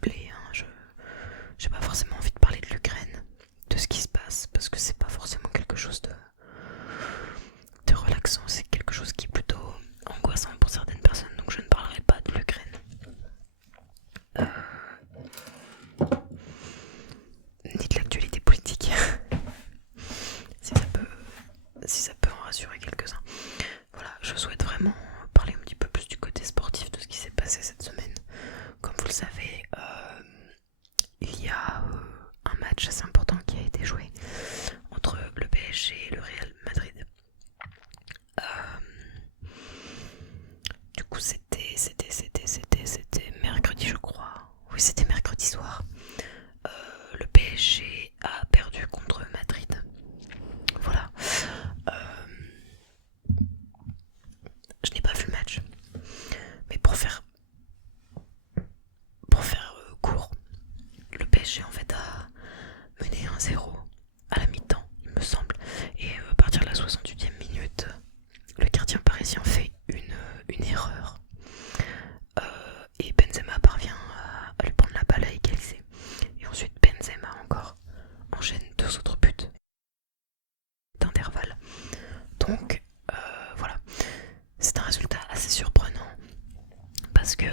ciblé, hein. J'ai pas forcément envie de parler de l'Ukraine, de ce qui se passe, parce que c'est pas forcément quelque chose de relaxant, c'est quelque chose qui est plutôt angoissant pour certaines personnes, donc je ne parlerai pas de l'Ukraine. Ni de l'actualité politique, si ça peut en rassurer quelques-uns. Voilà, je souhaite vraiment parler un petit peu plus du côté sportif de ce qui s'est passé cette semaine. Comme vous le savez, il y a un match assez important qui a été joué entre le PSG et le Real Madrid. Du coup, c'était mercredi, je crois. Oui, c'était mercredi soir. Le PSG a perdu contre Madrid. Voilà. Je n'ai pas vu le match. Mais pour faire court, le PSG en fait a mené 1-0 à la mi-temps, il me semble. Et à partir de la 68e minute, le gardien parisien fait une erreur. Et Benzema parvient à lui prendre la balle à égaliser. Et ensuite Benzema encore enchaîne 2 autres buts d'intervalle. Donc voilà, c'est un résultat assez surprenant parce que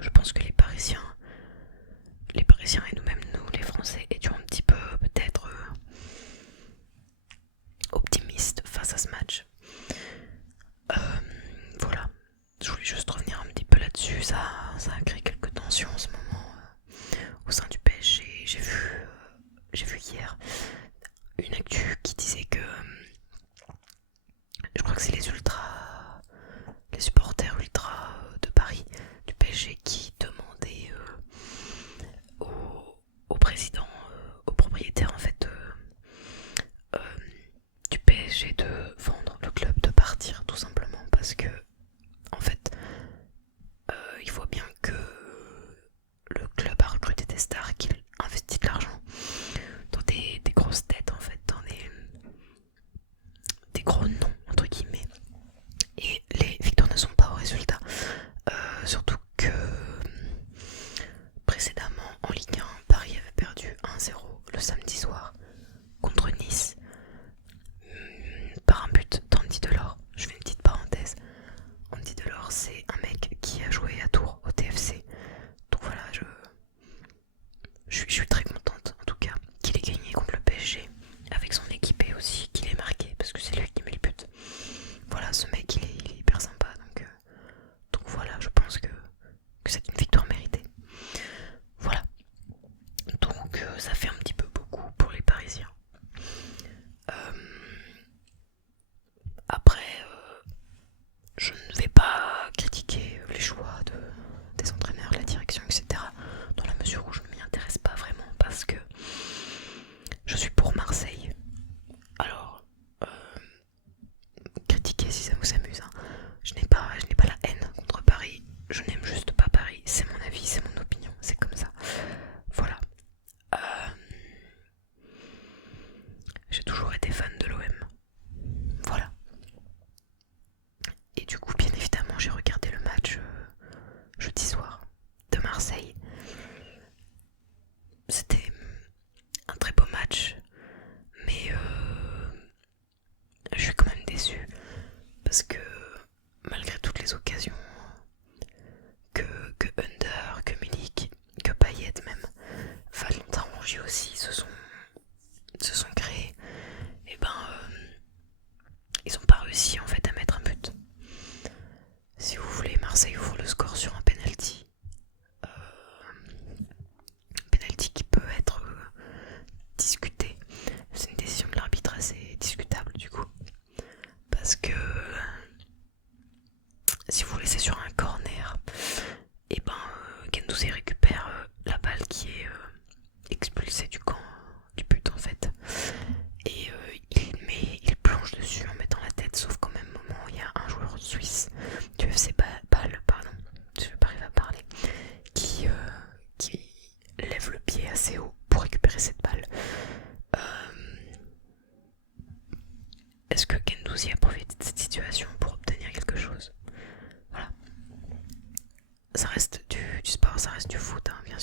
je pense que les Parisiens et nous-mêmes, nous les Français, étions un petit peu peut-être optimistes face à ce match. Voilà, je voulais juste revenir un petit peu là-dessus. Ça a créé quelques tensions en ce moment au sein du PSG. J'ai vu hier une actu qui disait que je crois que c'est les supporters ultras de Paris du PSG qui demandaient au président, au propriétaire en fait du PSG de vendre le club, de partir tout simplement parce que en fait il voit bien que le club a recruté des stars, qu'il investit de l'argent dans des grosses têtes en fait, dans des gros noms entre guillemets, et les victoires ne sont pas au résultat. Surtout que précédemment en Ligue 1, Paris avait perdu 1-0 le samedi soir contre Nice par un but d'Andy Delors. Je fais une petite parenthèse. Andy Delors, c'est un mec qui a joué à Tours au TFC. Donc voilà, je suis très contente en tout cas qu'il ait gagné contre le PSG avec son équipe et aussi qu'il ait marqué parce que c'est lui qui met le but. Voilà, ce mec il est hyper sympa, donc voilà, je pense que c'est une victoire méritée. Voilà, donc ça fait un petit peu beaucoup pour les Parisiens. Après, je ne vais pas critiquer les choix des entraîneurs, la direction, etc. dans la mesure où je ne m'y intéresse pas vraiment parce que je suis pour Marseille. Alors, critiquer si ça vous amuse, hein. Je n'ai pas la haine contre Paris, je n'aime juste pas Paris, c'est mon avis, c'est mon opinion, c'est comme ça. Voilà. J'ai toujours été fan de l'OM. Voilà. Et du coup, bien évidemment, j'ai regardé le match jeudi soir de Marseille. C'était un très beau match, mais je suis quand même déçue parce que malgré toutes les occasions que Under, que Milik, que Payet même, Valentin Rongier aussi se sont créés, et ben ils ont pas réussi en fait à mettre un but. Si vous voulez, Marseille ouvre le score sur un penalty. Penalty qui peut être discuté. C'est une décision de l'arbitre assez discutable du coup. Parce que si vous laissez sur un corner, et ben Guendouzi récupère la balle qui est expulsée du camp du but en fait. Et il plonge dessus en mettant la tête, sauf qu'au même moment il y a un joueur suisse du FC Bâle, pardon, je vais pas arriver à parler, qui lève le pied assez haut pour récupérer cette balle. Est-ce que Guendouzi a profité de cette situation pour obtenir quelque chose? Voilà. Ça reste du sport, ça reste du foot, hein, bien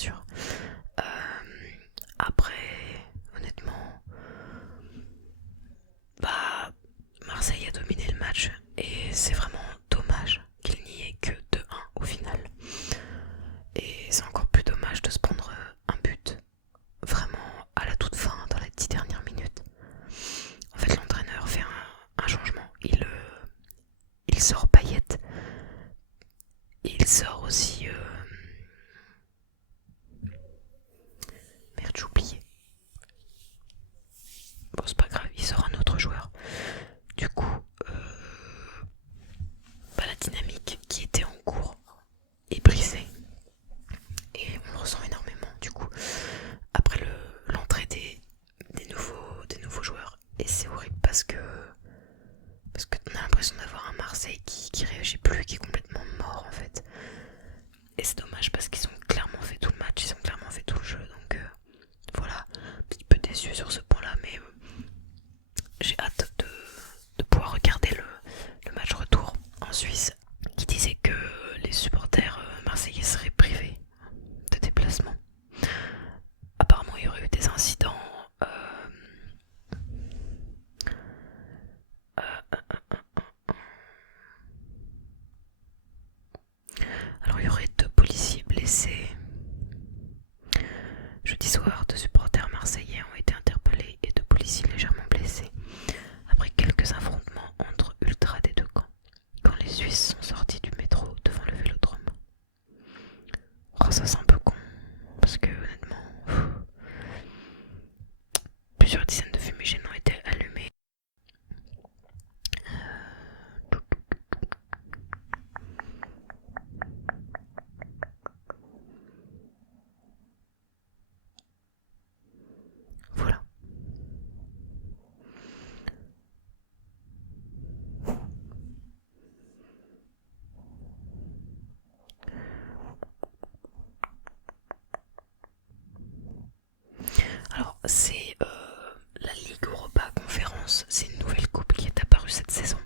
déçu sur ce point-là, mais j'ai hâte de pouvoir regarder le match retour en Suisse, qui disait que les supporters marseillais seraient privés de déplacement. Apparemment, il y aurait eu des incidents. Alors, il y aurait 2 policiers blessés. Jeudi soir, 2 supporters marseillais ont été interpellés et 2 policiers légèrement blessés après quelques affrontements entre ultras des 2 camps, quand les Suisses sont sortis du métro devant le Vélodrome. Oh, ça c'est un peu con, parce que honnêtement, plusieurs dizaines de fumigènes ont été allumés. Voilà. Alors, c'est la Ligue Europa Conférence, c'est une nouvelle coupe qui est apparue cette saison.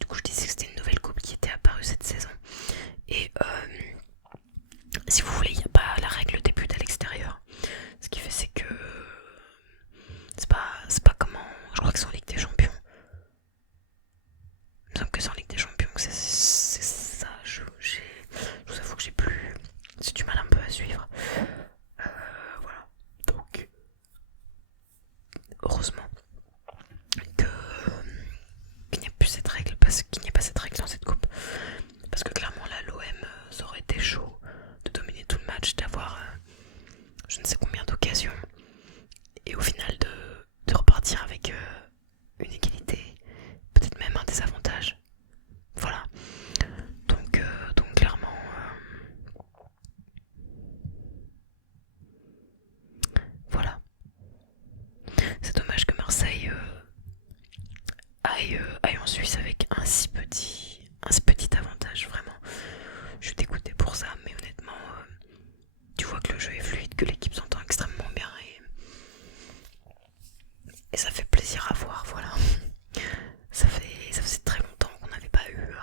Du coup, je disais que c'était une nouvelle coupe qui était apparue cette saison. Et si vous voulez, il n'y a pas la règle des buts à l'extérieur. Ce qui fait, c'est que c'est pas comment. Je crois que c'est en Ligue des Champions. Il me semble que c'est en Ligue des Champions que c'est ça. Je vous avoue que j'ai du mal un peu à suivre. Voilà. Donc, heureusement qu'il n'y a plus cette règle, parce qu'il n'y a pas cette règle dans cette coupe. Parce que clairement, là, l'OM, ça aurait été chaud de dominer tout le match, d'avoir je ne sais combien d'occasions, et au final de repartir avec une égalité, peut-être même un désavantage. Voilà. Donc clairement, voilà. C'est dommage que Marseille aille en Suisse avec un si petit avantage, vraiment. Je suis dégoûté pour ça, mais honnêtement, tu vois que le jeu est fluide, que l'équipe s'entend extrêmement bien, et ça fait plaisir à voir, voilà. Ça faisait très longtemps qu'on n'avait pas eu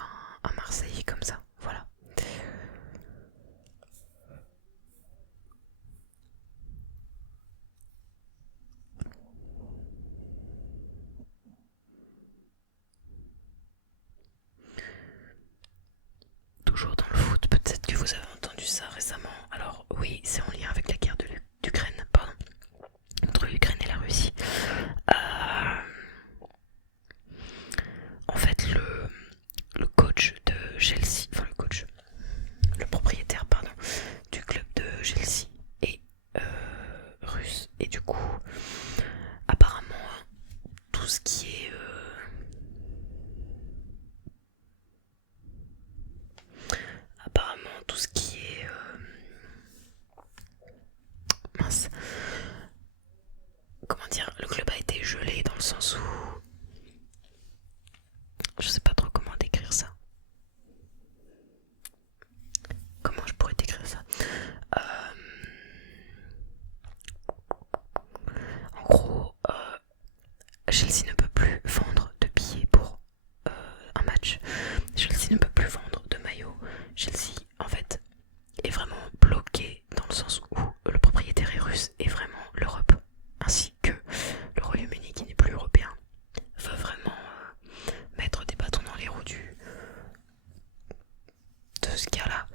un Marseillais comme ça, voilà. Toujours dans le foot, peut-être que vous avez entendu ça récemment. Alors oui, c'est en lien avec la guerre d'Ukraine, pardon, entre l'Ukraine et la Russie. En fait, le coach de Chelsea, enfin le propriétaire, pardon, du club de Chelsea est russe, et du coup, apparemment, tout ce qui est mince, comment dire, le club a été gelé dans le sens où je sais pas trop comment décrire ça. Comment je pourrais décrire ça? En gros, Chelsea ne peut plus vendre de billets pour un match. Chelsea ne peut plus vendre de maillots. Chelsea, en fait, est vraiment bloqué dans le sens où le propriétaire est russe et vraiment l'Europe, ainsi que le Royaume-Uni qui n'est plus européen, veut vraiment mettre des bâtons dans les roues de ce cas-là.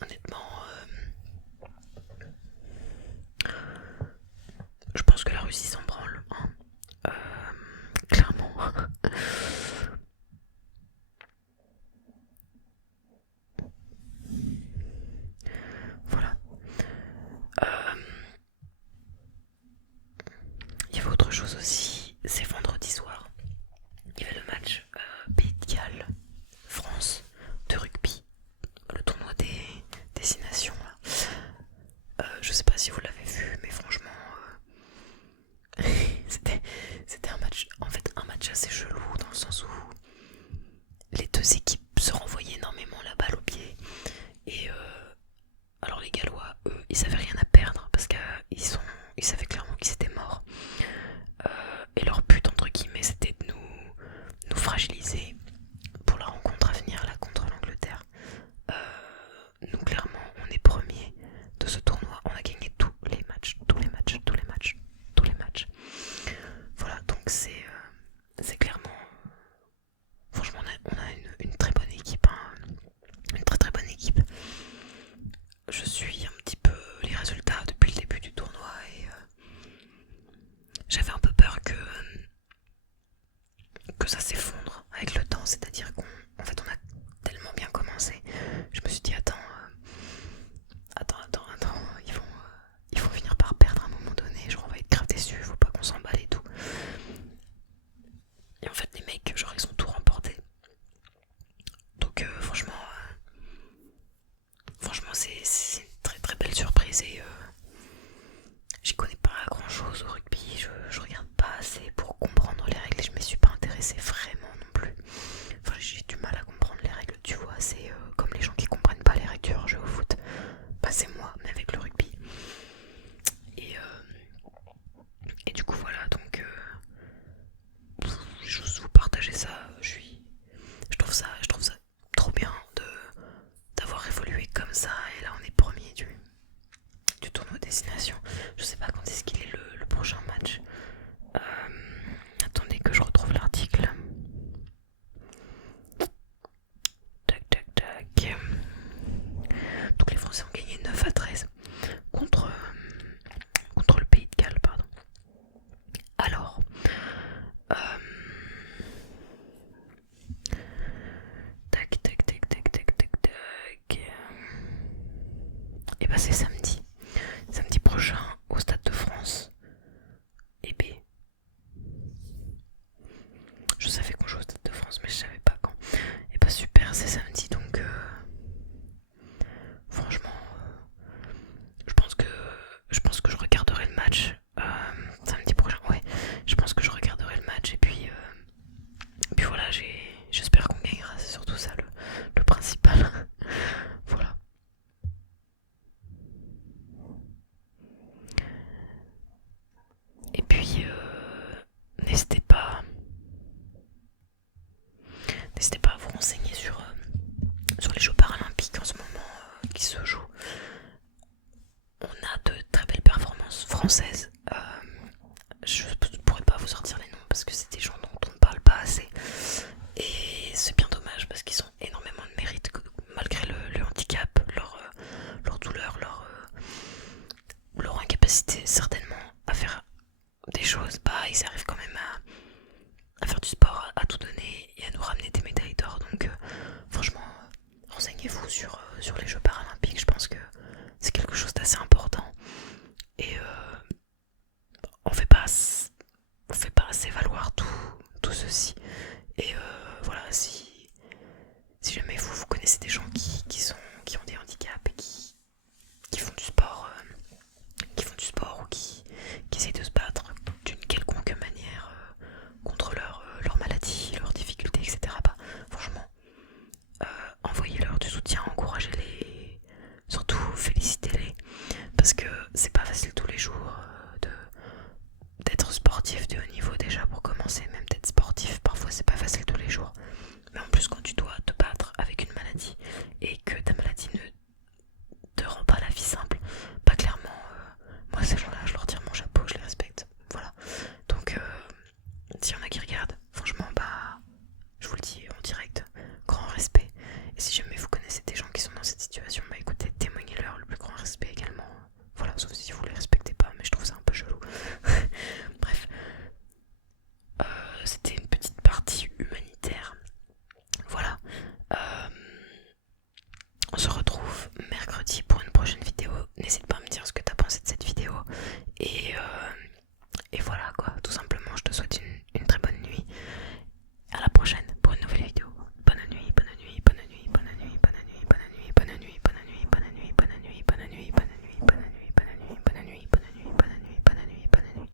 Honnêtement, je pense que la Russie s'en branle, hein. Clairement. Voilà. Il y avait autre chose aussi, c'est vendredi soir. Il y avait le match Pays de Galles, France, de rugby, le tournoi des destinations. Je sais pas si vous l'avez vu, mais franchement, c'était un match, en fait, un match assez chelou dans le sens où les deux équipes se renvoyaient énormément la balle au pied. Et alors les Gallois, eux, ils savaient clairement qu'ils étaient morts. Et leur but entre guillemets c'était de nous fragiliser pour la rencontre à venir là contre l'Angleterre. Nous clairement on est premier de ce tournoi, on a gagné tous les matchs. Voilà, donc c'est clairement, franchement on a une très bonne équipe, hein, une très bonne équipe. Je suis un petit peu les résultats depuis le début du tournoi et j'avais un peu peur que ça s'effondre avec le temps, c'est-à-dire qu'en fait on a tellement bien commencé. Je me suis dit attends, ils vont finir par perdre à un moment donné, genre on va être grave déçus, faut pas qu'on s'emballe et tout. Et en fait les mecs, genre ils ont tout remporté. Donc franchement c'est une très belle surprise et j'y connais pas grand chose au rugby, je regarde pas assez pour comprendre les règles et je me suis pas intéressée vraiment non plus. Enfin j'ai du mal à comprendre les règles, tu vois, c'est comme les gens qui comprennent pas les règles du hors-jeu au foot. Bah c'est moi, mais avec le rugby. Et du coup voilà, donc je vous partager ça, je trouve ça trop bien d'avoir évolué comme ça et là on est premier du tournoi Destination. Je sais pas quand est-ce qu'il est le prochain match. Attendez que je retrouve l'article. Tac. Donc les Français ont gagné 9-13 contre le Pays de Galles, pardon. Alors, tac. Et bah c'est samedi prochain au Stade de France. Et B. Je savais qu'on jouait au Stade de France, mais je savais pas quand. Et bah super, c'est samedi, donc franchement, je pense que je regarderai le match samedi prochain. Ouais, je pense que je regarderai le match et puis voilà, j'espère qu'on gagnera. C'est surtout ça le principal. Voilà. Et puis n'hésitez pas à vous renseigner sur les Jeux paralympiques en ce moment qui se jouent. On a de très belles performances françaises. Je ne pourrais pas vous sortir les noms parce que c'est des gens dont on ne parle pas assez. Et c'est bien dommage parce qu'ils ont énormément de mérite malgré le handicap, leur douleur, leur incapacité certainement à faire des choses. Bah ils arrivent quand même à faire du sport, à tout donner et à nous ramener des médailles d'or. Donc franchement, renseignez-vous sur les Jeux paralympiques. Je pense que c'est quelque chose d'assez important. Et on fait pas assez valoir tout ceci. Et voilà, si jamais vous connaissez des gens qui ont des handicaps et qui font du sport, ou qui essayent de se battre d'une quelconque manière contre leur maladie, leurs difficultés, etc. Bah, franchement, envoyez-leur du soutien, encouragez-les, surtout félicitez-les, parce que c'est pas facile tous les jours d'être sportif de haut niveau déjà pour commencer, même d'être sportif, parfois c'est pas facile tous les jours. Mais en plus quand tu dois te battre avec une maladie et que ta maladie ne te rend pas la vie simple, pas clairement, moi ces gens-là je leur tire mon chapeau, je les respecte. Voilà. Donc s'il y en a qui regardent, franchement bah je vous le dis en direct, grand respect. Et si jamais vous connaissez des gens qui sont dans cette situation, bah écoutez, témoignez-leur le plus grand respect également. Voilà, sauf si vous les respectez pas, mais je trouve ça un peu chelou. Bref, c'était une petite partie humanitaire. Voilà. On se retrouve mercredi pour une prochaine vidéo. N'hésite pas